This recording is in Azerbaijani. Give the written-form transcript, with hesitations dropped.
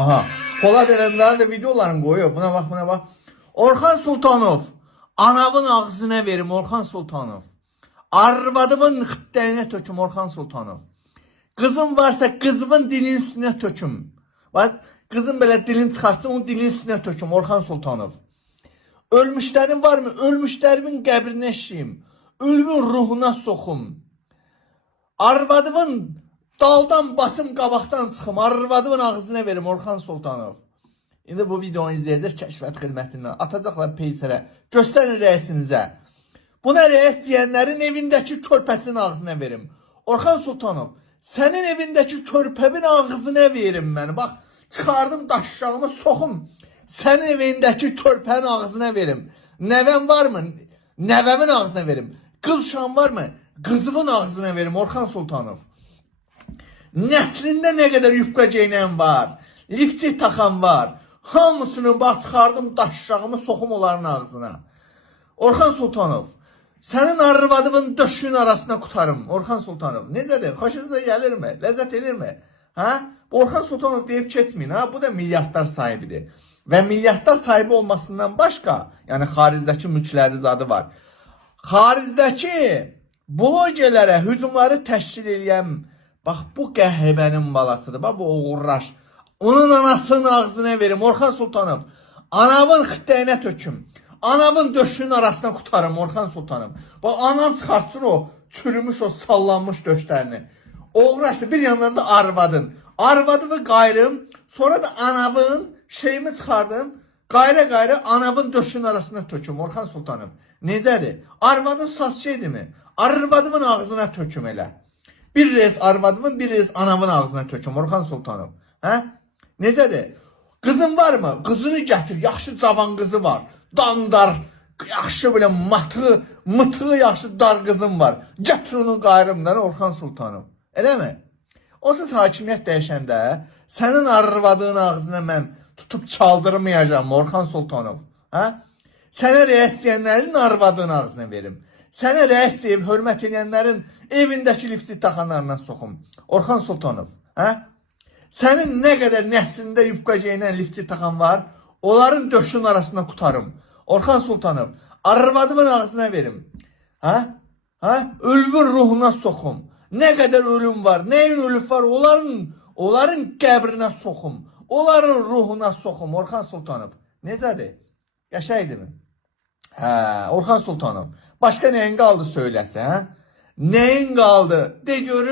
Aha. Polad Ələmdar da videolarını qoyuyor. Buna bax, buna bax. Orxan Sultanov. Anavın ağzına verim Orxan Sultanov. Arvadımın xıttəyinə töküm Orxan Sultanov. Kızım varsa kızımın dilinin üstüne töküm. Bak kızım böyle dilini çıkartsın onun dilinin üstüne töküm Orxan Sultanov. Ölmüşlerin var mı? Ölmüşlerimin qəbrinə eşiyim. Ölümün ruhuna soxum. Arvadımın daldan basım qabaqdan çıxım. Arvadımın ağzına verim Orxan Sultanov. İndi bu videonu izləyəcək kəşfiyyat xidmətindən. Atacaqlar peysərə. Göstərin rəisinizə. Buna rəis deyənlərin evindəki körpəsinin ağzına verim. Orxan Sultanov. Sənin evindəki körpəmin ağzına verim mən. Bax, çıxardım daşşağımı soxum. Sənin evindəki körpənin ağzına verim. Nəvəm var mı? Nəvəmin ağzına verim. Qız uşağın var mı? Qızımın ağzına verim Orxan Sultanov. Nəslində nə qədər yufqa geynən var. Lifçi taxan var. Hamısını bax, çıxardım daşşağımı soxum onların ağzına. Orxan Sultanov. Sənin arvadımın döşünün arasına qutarım Orxan Sultanov. Necədir? Xoşunuza gəlirmi? Ləzzət edirmi? Ha? Orxan Sultanov deyib keçməyin. Ha? Bu da milyardlar sahibidir. Və milyardlar sahibi olmasından başqa, yəni xarizdəki mülkləri zadı var. Xarizdəki blogerlərə hücumları təşkil edən, bax bu qəhbənin balasıdır. Bax bu oğurraş. Onun anasının ağzına verim Orxan Sultanov. Anavın xıttəyinə töküm. Anamın döşünün arasına qutarım Orxan Sultanov. Bax anam çıxartsın o çürümüş, o sallanmış döşlərini. Oğraşdı. Bir yandan da arvadın. Arvadımı qayrım. Sonra da anavın şeyimi çıxardım. Qayra anavın döşünün arasına töküm Orxan Sultanov. Necədir? Arvadın saz şeydirmi? Arvadımın ağzına töküm elə. Bir reis arvadımın, bir reis anavın ağzına töküm Orxan Sultanov. Hə? Necədir? Qızın var mı? Qızını gətir. Yaxşı cavan qızı var. Dandar, yaxşı belə mıtığı yaxşı dar qızım var. Gətir onun qayrımdan Orxan Sultanov. Eləmi? Onsuz hakimiyyət dəyişəndə sənin arvadığın ağzına mən tutub çaldırmayacağım Orxan Sultanov. Hə? Sənə rəis deyənlərin arvadığın ağzına verim. Sənə rəis deyib hörmət edənlərin evindəki lifti taxanlarından soxum Orxan Sultanov. Hə? Sənin nə qədər nəslində yufqa geynən lifti taxan var, onların döşünün arasına qutarım Orxan Sultanov. Arvadımın ağzına verim. Ha? Ha? Ölümün ruhuna soxum. Nə qədər ölüm var, nəyin ölüb var, onların qəbrinə soxum. Onların ruhuna soxum Orxan Sultanov. Necədir? Qəşəngdirmi? Hə, Orxan Sultanov. Başqa nəyin qaldı söyləsə, hə? Nəyin qaldı? De görüm.